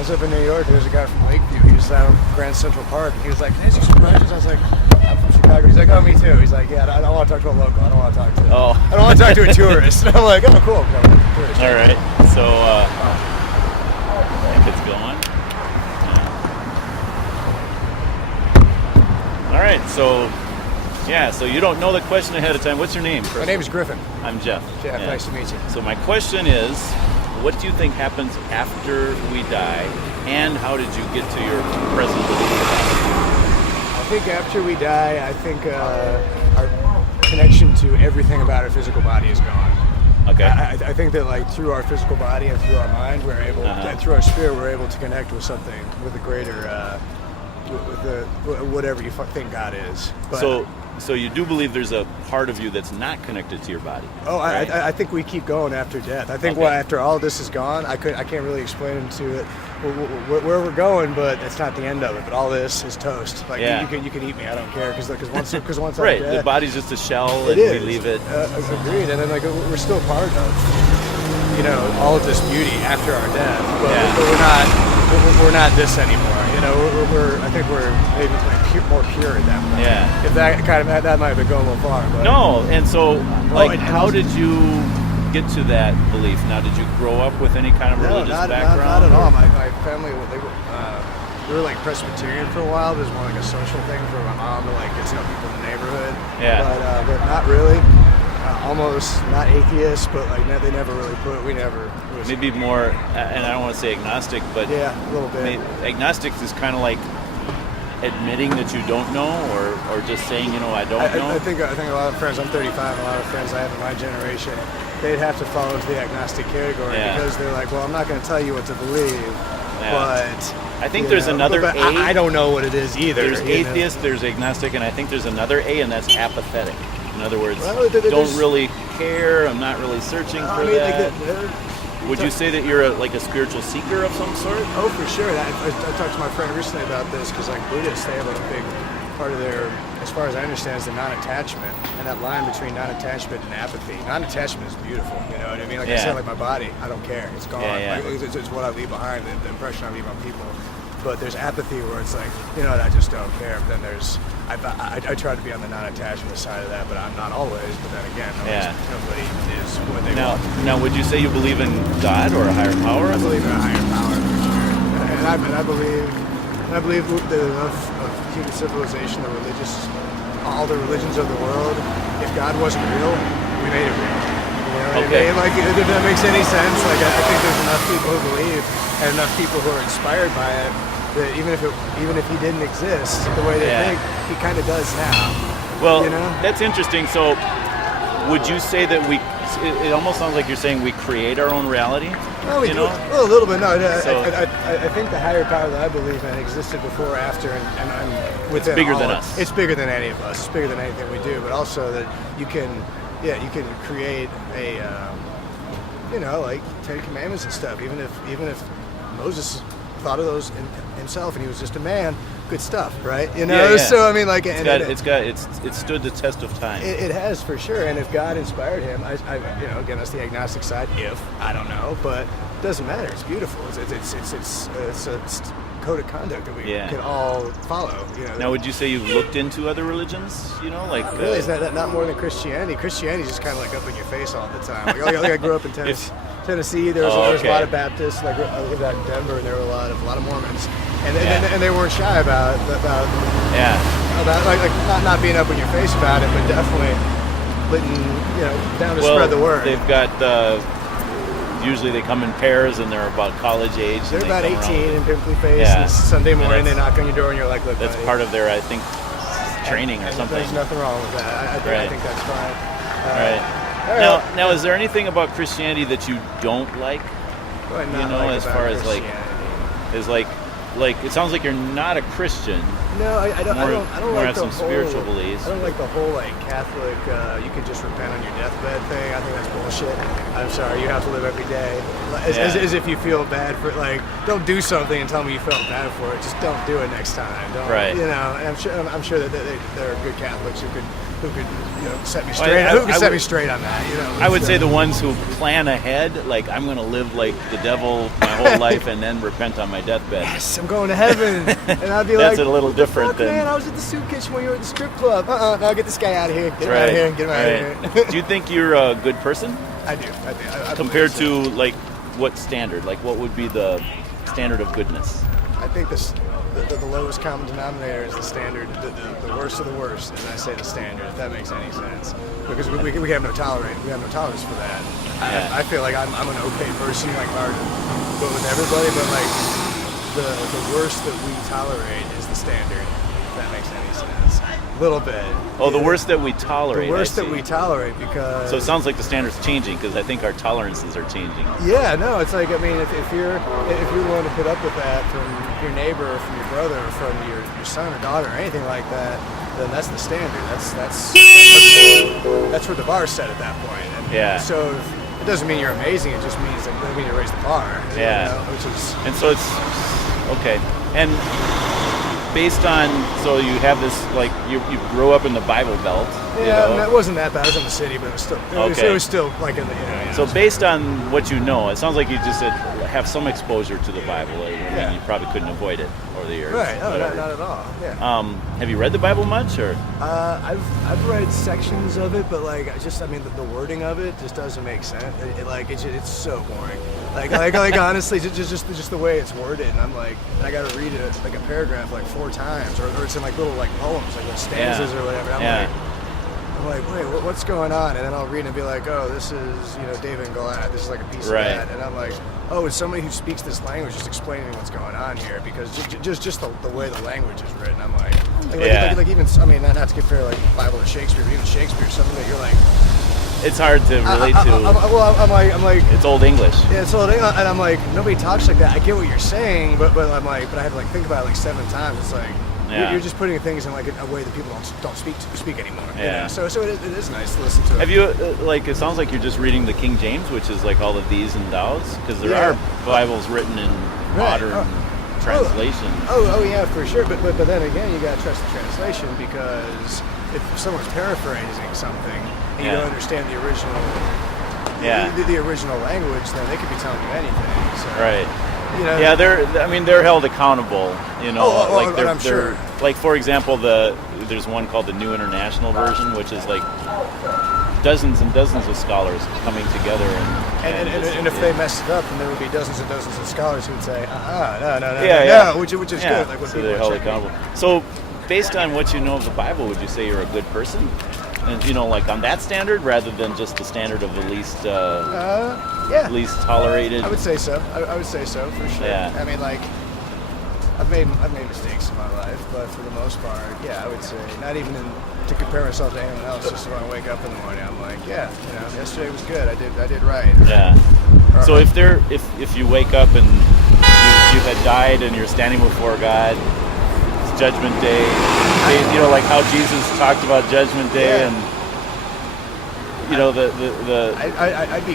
was up in New York. There's a guy from Lakeview. He was down Grand Central Park. He was like, "Can I ask you some questions?" I was like, "I'm from Chicago." He's like, "Oh, me too." He's like, "Yeah, I don't want to talk to a local. I don't want to talk to. I don't want to talk to a tourist." And I'm like, "Oh, cool." No, tourist. All right. So if it's going. All right. So you don't know the question ahead of time. What's your name? My name is Griffin. I'm Jeff. Jeff, nice to meet you. So my question is, what do you think happens after we die, and how did you get to your present belief about it? I think after we die, I think our connection to everything about our physical body is gone. Okay. I think that like through our physical body and through our mind, we're able, and through our spirit, we're able to connect with something, with a greater, with the whatever you think God is. But, so you do believe there's a part of you that's not connected to your body? Oh, right? I think we keep going after death. I think after all this is gone, I can't really explain into it where we're going, but it's not the end of it. But all this is toast. Like you can eat me, I don't care, because once right, I'm dead, the body's just a shell, and we leave it. Agreed, and then like we're still part of all of this beauty after our death, but we're not this anymore. I think we're maybe more pure at that point. Yeah. If that might have been going a little far. But. No, and so how did you get to that belief? Now, did you grow up with any kind of religious background? Not at all. My family, we were like Presbyterian for a while. It was more like a social thing for my mom to like get to know people in the neighborhood. Yeah. But not really. Almost not atheists, but like they never really maybe more, and I don't want to say agnostic, but yeah, a little bit. Agnostic is kind of like admitting that you don't know, or just saying I don't know. I think a lot of friends. I'm 35. A lot of friends I have in my generation, they'd have to fall into the agnostic category because they're like, well, I'm not going to tell you what to believe, but I think there's another A. I don't know what it is either. There's atheist, there's agnostic, and I think there's another A, and that's apathetic. In other words, don't really care. I'm not really searching for that. Would you say that you're a spiritual seeker of some sort? Oh, for sure. I talked to my friend recently about this because like Buddhists, they have a big part of their, as far as I understand, is the non-attachment, and that line between non-attachment and apathy. Non-attachment is beautiful. You know what I mean? Like I said, like my body, I don't care. It's gone. Like, it's what I leave behind, the impression I leave on people. But there's apathy where it's like, I just don't care. But then there's, I try to be on the non-attachment side of that, but I'm not always. But then again, nobody is what they want. Now, would you say you believe in God or a higher power? I believe in a higher power, for sure. And I believe that enough of human civilization, all the religions of the world, if God wasn't real, we made it real. You know what I mean? Like, if that makes any sense, like I think there's enough people who believe and enough people who are inspired by it that even if he didn't exist the way they think, he kind of does now. Well, that's interesting. So, would you say that it almost sounds like you're saying we create our own reality? No, we do. Well, a little bit. No, I think the higher power that I believe in existed before, after, and it's bigger than us. It's bigger than any of us. It's bigger than anything we do. But also that you can create a, like 10 Commandments and stuff. Even if Moses thought of those himself and he was just a man, good stuff, right? So I mean, like, it's stood the test of time. It has, for sure. And if God inspired him, again, that's the agnostic side. If I don't know, but it doesn't matter. It's beautiful. It's a code of conduct that we can all follow. Now, would you say you've looked into other religions? Really, is that not more than Christianity? Christianity's just kind of like up in your face all the time. Like I grew up in Tennessee. There was a lot of Baptists. Like I lived out in Denver, and there were a lot of Mormons, and they weren't shy about not being up in your face about it, but definitely letting down to spread the word. They've got usually they come in pairs, and they're about college age. They're about 18 and pimply face. And Sunday morning they knock on your door, and you're like, look, that's buddy. Part of their, I think, training or something. There's nothing wrong with that. I think that's fine. Right. Now, is there anything about Christianity that you don't like? As far as like, it sounds like you're not a Christian. No, I don't like have some spiritual beliefs. I don't like the whole like Catholic. You can just repent on your deathbed thing. I think that's bullshit. I'm sorry, you have to live every day as if you feel bad for it. Don't do something and tell me you felt bad for it. Just don't do it next time. Don't, right. And I'm sure that there are good Catholics who could who could set me straight. Who could set me straight on that? I would say the ones who plan ahead, like I'm going to live like the devil my whole life and then repent on my deathbed. Yes, I'm going to heaven, and I'd be that's like, a little different than. Man, I was at the soup kitchen when you were at the strip club. Now get this guy out of here. Get him out of here. Get him out of here. Do you think you're a good person? I do. I compared to like what standard? Like what would be the standard of goodness? I think the lowest common denominator is the standard, the worst of the worst, and I say the standard, if that makes any sense. Because we have no tolerance. We have no tolerance for that. Yeah. I feel like I'm an okay person, like hard with everybody, but like the worst that we tolerate is the standard, if that makes any sense. A little bit. Oh, the worst that we tolerate. The worst that we tolerate, because. So it sounds like the standard's changing, because I think our tolerances are changing. Yeah, no, it's like, I mean, if you're willing to put up with that from your neighbor, or from your brother, or from your son or daughter, or anything like that, then that's the standard. That's where the bar's set at that point. And yeah. So it doesn't mean you're amazing. It just means that we need to raise the bar. Yeah. Which is. And so it's okay. And based on, so you have this, like, you grew up in the Bible Belt. Yeah, I mean, it wasn't that bad. I was in the city, but it was still, it was still like in the, So based on what you know, it sounds like you just have some exposure to the Bible. I mean, you probably couldn't avoid it over the years. Right, not at all, yeah. Have you read the Bible much, or? I've read sections of it, but like, the wording of it just doesn't make sense. It's so boring. Like honestly, just the way it's worded, and I'm like, and I got to read it like a paragraph like 4 times, or it's in like little like poems, like stanzas or whatever. I'm like, wait, what's going on? And then I'll read and be like, oh, this is David and Goliath. This is like a piece of that, and I'm like, oh, it's somebody who speaks this language just explaining what's going on here, because just the way the language is written, I'm like even, I mean, not to compare like Bible to Shakespeare, but even Shakespeare, something that you're like. It's hard to relate to. I'm like. It's Old English. Yeah, it's Old English, and I'm like, nobody talks like that. I get what you're saying, but I'm like, but I had to like think about it like 7 times. It's like you're just putting things in like a way that people don't speak anymore. Yeah. So it is nice to listen to. Have you it sounds like you're just reading the King James, which is like all of these and thous, because there are Bibles written in modern translation. Oh yeah, for sure. But then again, you gotta trust the translation, because if someone's paraphrasing something and you don't understand the original, the original language, then they could be telling you anything. So, right. Yeah, they're held accountable. I'm sure. Like, for example, there's one called the New International Version, which is like dozens and dozens of scholars coming together and if they messed it up, then there would be dozens and dozens of scholars who would say, no, which is good. Like, so they're held accountable. So, based on what you know of the Bible, would you say you're a good person? And like on that standard, rather than just the standard of the least least tolerated. I would say so. I would say so, for sure. Yeah. I mean, like, I've made mistakes in my life, but for the most part, I would say not even to compare myself to anyone else. Just when I wake up in the morning, I'm like, yesterday was good. I did right. Yeah. So if you wake up and you had died and you're standing before God, it's Judgment Day. Like how Jesus talked about Judgment Day, and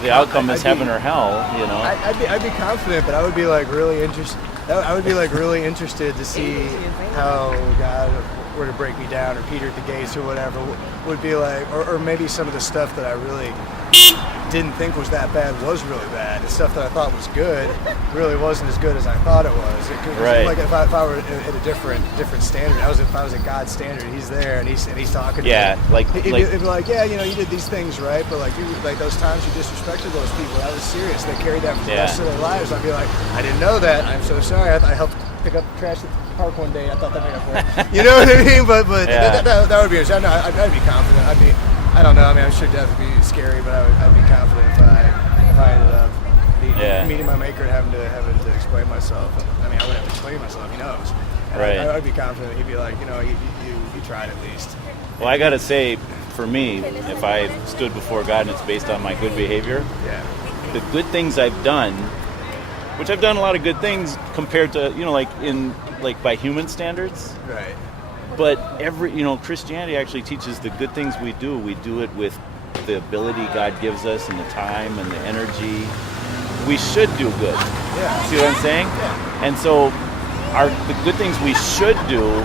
the outcome is heaven or hell. I'd be confident, but I would be like really interested. I would be like really interested to see how God were to break me down, or Peter at the gates, or whatever would be like, or maybe some of the stuff that I really didn't think was that bad was really bad. The stuff that I thought was good really wasn't as good as I thought it was. Right. Like if I were at a different standard, if I was at God's standard, He's there and he's talking to me. It'd be like, you did these things right, but like those times you disrespected those people, that was serious. They carried that for the rest of their lives. I'd be like, I didn't know that. I'm so sorry. I helped pick up trash at the park one day. I thought that made up for it. You know what I mean? But that would be. I'd be confident. I don't know. I mean, I'm sure death would be scary, but I'd be confident if I ended up meeting my maker and having to explain myself. I mean, I wouldn't have to explain myself. He knows. Right. I'd be confident. He'd be like, you tried at least. Well, I gotta say, for me, if I stood before God and it's based on my good behavior, the good things I've done, which I've done a lot of good things compared to by human standards. Right. But Christianity actually teaches the good things we do it with the ability God gives us and the time and the energy. We should do good. Yeah. See what I'm saying? Yeah. And so the good things we should do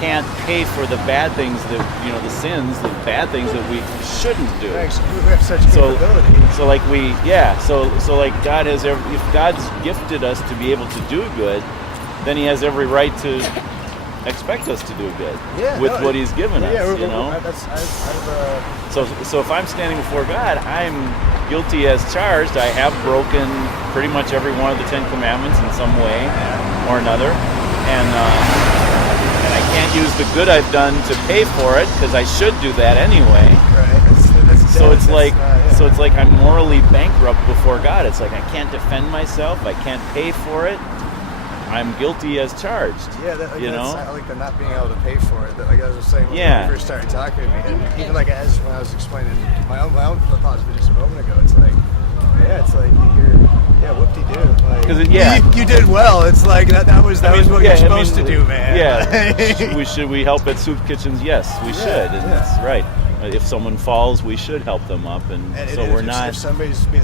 can't pay for the bad things that, the sins, the bad things that we shouldn't do. Thanks. We have such capability. So like so like God has if God's gifted us to be able to do good, then He has every right to expect us to do good with what He's given us. So if I'm standing before God, I'm guilty as charged. I have broken pretty much every one of the 10 Commandments in some way or another, and I can't use the good I've done to pay for it because I should do that anyway. Right. So it's like I'm morally bankrupt before God. It's like I can't defend myself. I can't pay for it. I'm guilty as charged. Yeah, I like the not being able to pay for it. Like I was saying when you first started talking to me, and even like as when I was explaining my own thoughts just a moment ago, it's like, whoop-de-doo. You did well. It's like that was what you're supposed to do, man. Yeah. Should we help at soup kitchens? Yes, we should, and that's right. If someone falls, we should help them up, and so we're not.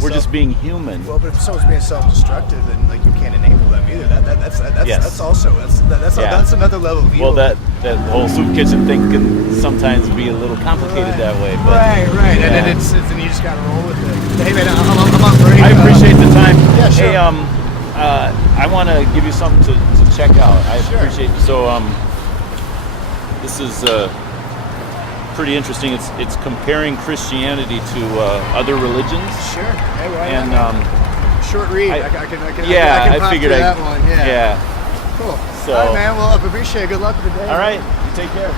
We're just being human. Well, but if someone's being self-destructive, then like you can't enable them either. That's also that's another level of evil. Well, that whole soup kitchen thing can sometimes be a little complicated that way. But, right, yeah. and then you just gotta roll with it. Hey man, I'm on break. I appreciate the time. Yeah, sure. Hey, I want to give you something to check out. I appreciate it. So, this is pretty interesting. It's comparing Christianity to other religions. Sure. Hey, well, and short read. I I pop figured through that one. Yeah. Yeah. Cool. So, all right, man. Well, I appreciate it. Good luck with the day. All right. You take care.